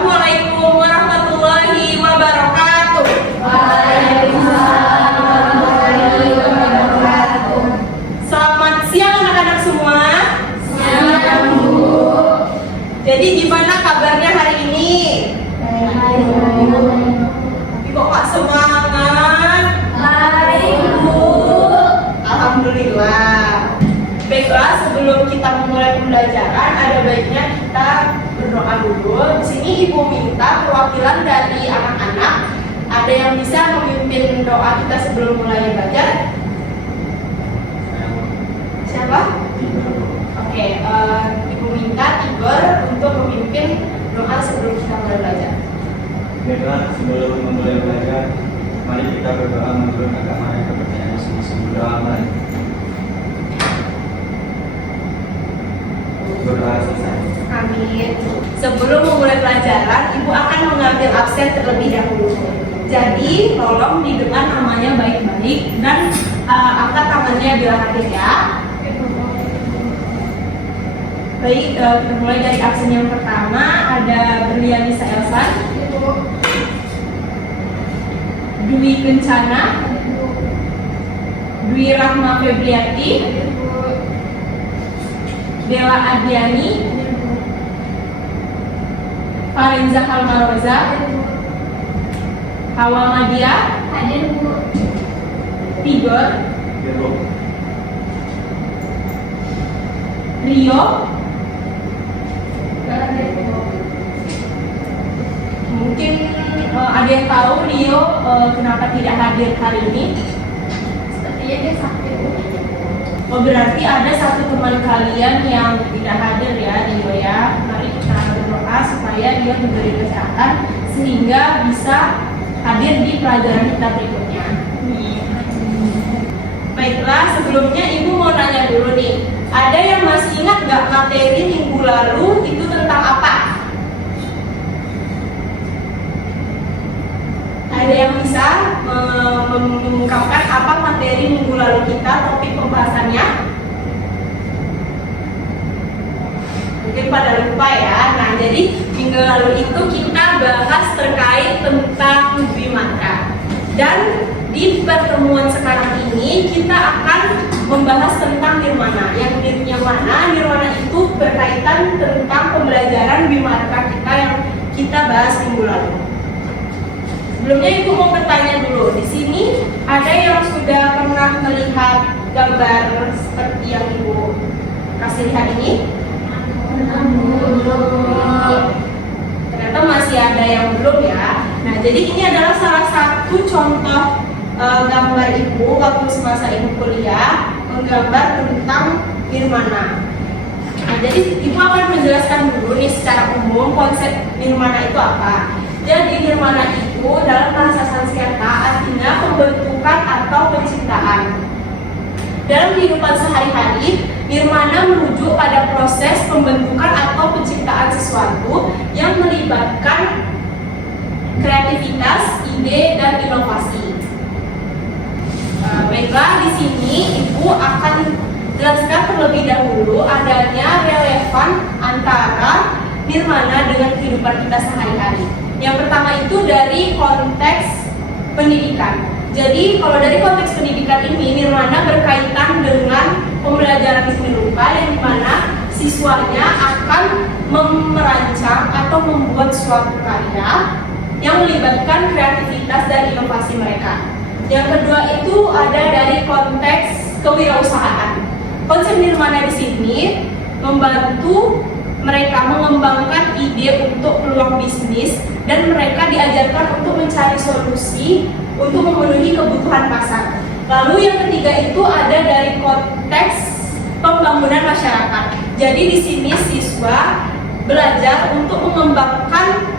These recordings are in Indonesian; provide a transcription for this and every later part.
Assalamualaikum warahmatullahi wabarakatuh. Waalaikumsalam warahmatullahi wabarakatuh. Selamat siang anak-anak semua. Siang, Bu. Jadi gimana kabarnya hari ini? Baik, Bu. Kok nggak semangat? Baik, Bu. Alhamdulillah. Baiklah, sebelum kita memulai pembelajaran, ada baiknya kita berdoa dulu. Di sini Ibu minta perwakilan dari anak-anak. Ada yang bisa memimpin doa kita sebelum mulai belajar? Siapa? Oke, Ibu minta Tigor untuk memimpin doa sebelum kita mulai belajar. Baiklah, sebelum memulai belajar, mari kita berdoa menurut agama dan kepercayaan masing-masing. Berdoa mari. Berdoa selesai. Amin. Sebelum memulai pelajaran, Ibu akan mengambil absen terlebih dahulu. Jadi, tolong didengar namanya baik-baik dan angkat tangannya bila hadir ya. Baik, kita mulai dari absen yang pertama. Ada Berlianisa Elsa, Dwi Kencana, Dwi Rahma Febriati, Dela Adiani, Farenza Halmaroza, Hawa Madia, Hadir, Bu. Tigor, Ibu. Rio. Mungkin ada yang tahu Rio kenapa tidak hadir hari ini? Sepertinya dia sakit, Bu. Oh, berarti ada satu teman kalian yang tidak hadir ya, Rio ya. Mari kita berdoa supaya dia diberi kesehatan sehingga bisa hadir di pelajaran kita berikutnya. Baiklah, sebelumnya Ibu mau nanya dulu nih. Ada yang masih ingat nggak materi minggu lalu itu tentang apa? Ada yang bisa mengungkapkan apa materi minggu lalu kita, topik pembahasannya? Mungkin pada lupa ya. Nah, jadi minggu lalu itu kita bahas terkait tentang Dwimatra. Dan di pertemuan sekarang ini kita akan membahas tentang nirwana. Yang nirwana itu berkaitan tentang pembelajaran Dwimatra kita yang kita bahas minggu lalu. Sebelumnya Ibu mau bertanya dulu. Di sini ada yang sudah pernah melihat gambar seperti yang Ibu kasih lihat ini? Ternyata masih ada yang belum ya. Nah, jadi ini adalah salah satu contoh gambar Ibu waktu semasa Ibu kuliah menggambar tentang nirwana. Nah, jadi Ibu akan menjelaskan dulu nih secara umum konsep nirwana itu apa. Jadi nirwana itu dalam bahasa Sanskerta artinya pembentukan atau penciptaan. Dalam kehidupan sehari-hari, nirwana merujuk pada proses pembentukan atau penciptaan sesuatu yang melibatkan kreativitas, ide, dan inovasi. Baiklah, di sini Ibu akan jelaskan terlebih dahulu adanya relevan antara nirwana dengan kehidupan kita sehari-hari. Yang pertama itu dari konteks pendidikan. Jadi kalau dari konteks pendidikan ini, nirwana berkaitan dengan pembelajaran seni rupa yang dimana siswanya akan merancang atau membuat suatu karya yang melibatkan kreativitas dan inovasi mereka. Yang kedua itu ada dari konteks kewirausahaan. Konsep nirwana di sini membantu mereka mengembangkan ide untuk peluang bisnis dan mereka diajarkan untuk mencari solusi untuk memenuhi kebutuhan pasar. Lalu yang ketiga itu ada dari konteks pembangunan masyarakat. Jadi di sini siswa belajar untuk mengembangkan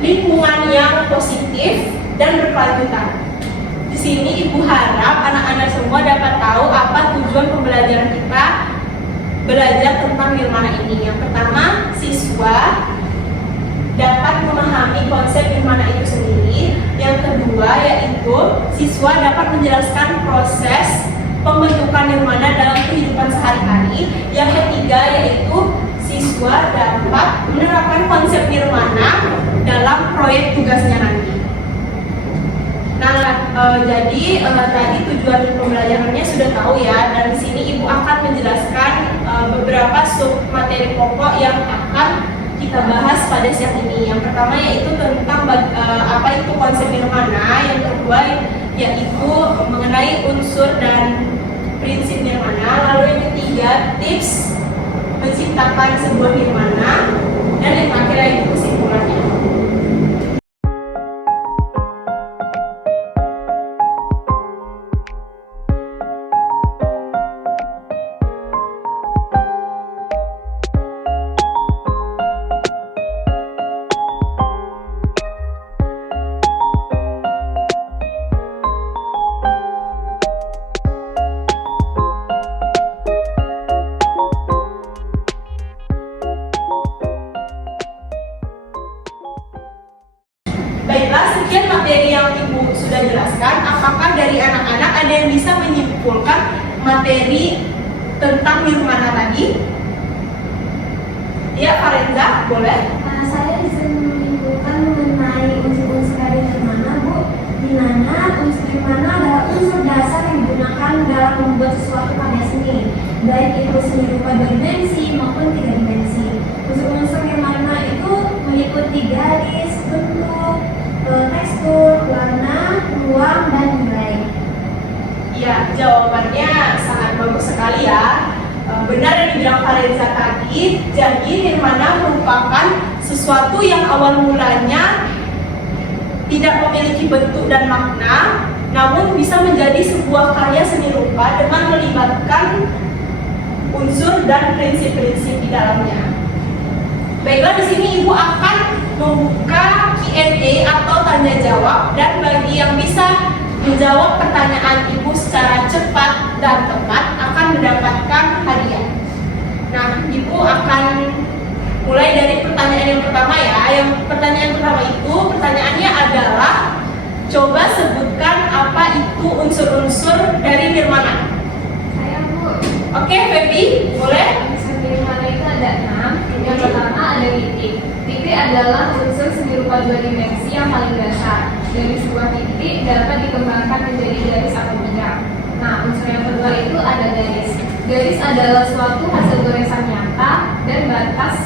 lingkungan yang positif dan berkelanjutan. Di sini Ibu harap anak-anak semua dapat tahu apa tujuan pembelajaran kita belajar tentang nirwana ini. Yang pertama, siswa dapat memahami konsep nirwana itu sendiri. Yang kedua yaitu siswa dapat menjelaskan proses pembentukan nirwana dalam kehidupan sehari-hari. Yang ketiga yaitu siswa dapat menerapkan konsep nirwana proyek tugasnya nanti. Nah, jadi tadi tujuan pembelajarannya sudah tahu ya, dan di sini Ibu akan menjelaskan beberapa sub materi pokok yang akan kita bahas pada siang ini. Yang pertama yaitu tentang apa itu konsep nirmana, yang kedua yaitu mengenai unsur dan prinsip nirmana, lalu yang ketiga tips menciptakan sebuah nirmana, dan yang terakhir yaitu kesimpulannya. Baiklah, sekian materi yang Ibu sudah jelaskan. Apakah dari anak-anak ada yang bisa menyimpulkan materi tentang nirmana tadi? Ya, Farenza, boleh? Saya bisa menyimpulkan mengenai unsur-unsur dari nirmana, Bu. Di mana unsur nirmana adalah unsur dasar yang digunakan dalam membuat sesuatu karya seni, baik itu seni rupa 2 dimensi maupun 3 dimensi. Unsur-unsur nirmana itu meliputi garis, bentuk, tekstur, warna, ruang, dan nilai. Ya, jawabannya sangat bagus sekali ya. Benar yang dibilang Farenza tadi. Jadi nirmana merupakan sesuatu yang awal mulanya tidak memiliki bentuk dan makna, namun bisa menjadi sebuah karya seni rupa dengan melibatkan unsur dan prinsip-prinsip di dalamnya. Baiklah, di sini Ibu akan membuka Q&A atau tanya jawab, dan bagi yang bisa menjawab pertanyaan Ibu secara cepat dan tepat akan mendapatkan hadiah. Nah, Ibu akan mulai dari pertanyaan yang pertama ya. Yang pertanyaan pertama itu, pertanyaannya adalah coba sebutkan apa itu unsur-unsur dari nirmana. Saya, Bu. Oke, Feby, boleh? Unsur nirmana itu ada 6. Yang pertama ada titik. Titik adalah unsur seni rupa 2 dimensi yang paling dasar. Dari sebuah titik dapat dikembangkan menjadi garis atau bidang. Nah, unsur yang kedua itu ada garis. Garis adalah suatu hasil goresan nyata dan batas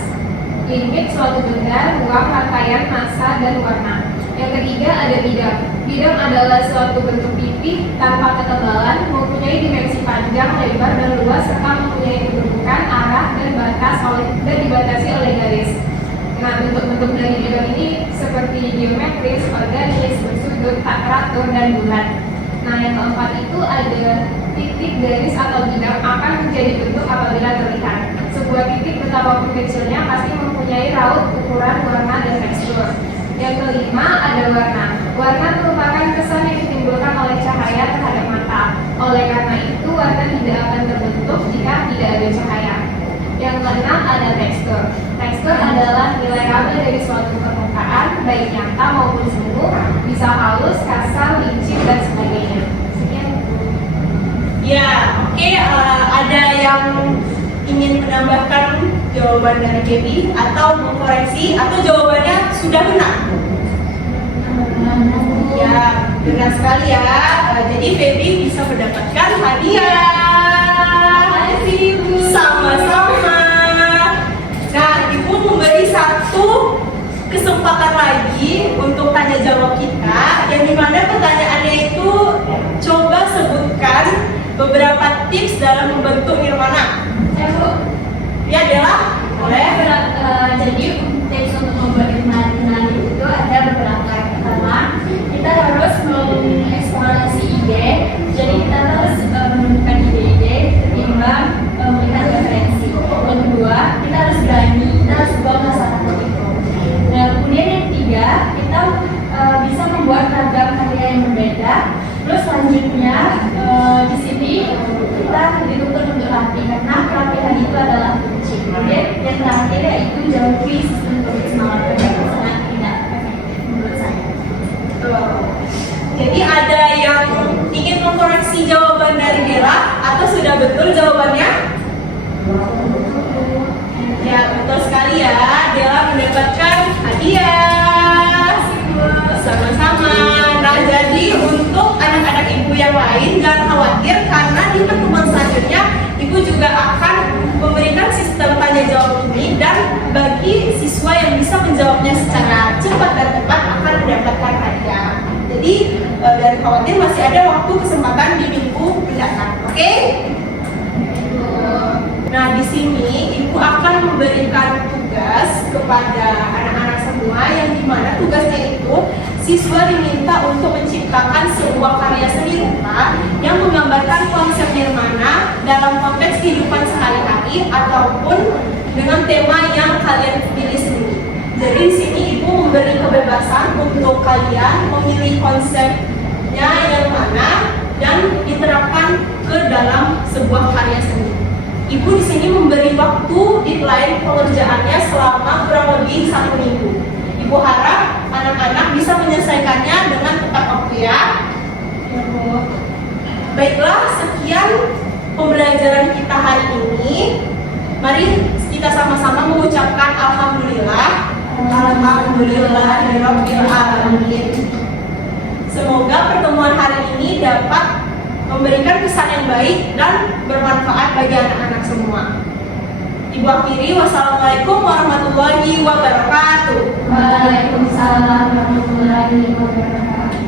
limit suatu benda, ruang, rangkaian, massa, dan warna. Yang ketiga ada bidang. Bidang adalah suatu bentuk pipih tanpa ketebalan, mempunyai dimensi panjang, lebar, dan luas, serta mempunyai kebentukan, arah, dan batas dan dibatasi oleh garis. Nah, bentuk-bentuk dari bidang ini seperti geometris, organis, bersudut, tak teratur, dan bulat. Nah, yang keempat itu ada titik, garis, atau bidang akan menjadi bentuk apabila terlihat. Sebuah titik betapapun kecilnya pasti mempunyai raut, ukuran, warna, dan tekstur. Yang kelima ada warna. Warna merupakan kesan yang ditimbulkan oleh cahaya terhadap mata. Oleh karena itu, warna tidak akan terbentuk jika tidak ada cahaya. Yang keenam ada tekstur. Tekstur adalah nilai raba dari suatu permukaan, baik nyata maupun semu, bisa halus, kasar, licin, dan sebagainya. Sekian. Ya, oke. Ada yang ingin menambahkan jawaban dari Feby atau mengkoreksi, atau jawabannya sudah benar? Ya, benar sekali ya. Jadi Feby bisa mendapatkan hadiah. Makasih, Ibu. Sama-sama. Nah, Ibu memberi satu kesempatan lagi untuk tanya jawab kita, yang dimana pertanyaannya itu coba sebutkan beberapa tips dalam membentuk nirmana. Ya, Bu. Ya, Dela, boleh? Jadi tips untuk membuat nirmana itu ada beberapa. Yang pertama, kita harus mengeksplorasi ide. Jadi kita harus menemukan ide-ide ketimbang melihat referensi. Yang kedua, kita harus berani, kita harus buang rasa takut itu. Nah, kemudian yang ketiga, kita bisa membuat ragam karya yang berbeda. Terus selanjutnya di sini kita dituntut untuk rapi, karena kerapihan itu adalah kunci. Kemudian yang terakhir yaitu jauhi sistem semangat kerja yang sangat tidak efektif menurut saya. Jadi ada yang ingin mengkoreksi jawaban dari Dela atau sudah betul jawabannya? Ya, betul sekali ya. Dela mendapatkan hadiah. Ibu juga akan memberikan sistem tanya jawab ini, dan bagi siswa yang bisa menjawabnya secara cepat dan tepat akan mendapatkan hadiah. Jadi dan khawatir masih ada waktu kesempatan di minggu mendatang. Oke? Nah, di sini Ibu akan memberikan tugas kepada anak-anak semua, yang dimana tugasnya itu siswa diminta untuk menciptakan sebuah karya seni rupa yang menggambarkan konsep nirmana dalam konteks kehidupan sehari-hari ataupun dengan tema yang kalian pilih sendiri. Jadi di sini Ibu memberi kebebasan untuk kalian memilih konsepnya yang mana dan diterapkan ke dalam sebuah karya seni. Ibu di sini memberi waktu deadline pengerjaannya selama kurang lebih 1 minggu. Ibu harap anak-anak bisa menyelesaikannya dengan tepat waktu ya. Baiklah, sekian pembelajaran kita hari ini. Mari kita sama-sama mengucapkan alhamdulillah. Alhamdulillahirabbil alamin. Semoga pertemuan hari ini dapat memberikan kesan yang baik dan bermanfaat bagi anak-anak semua. Ibu akhiri, wassalamualaikum warahmatullahi wabarakatuh. Waalaikumsalam warahmatullahi wabarakatuh.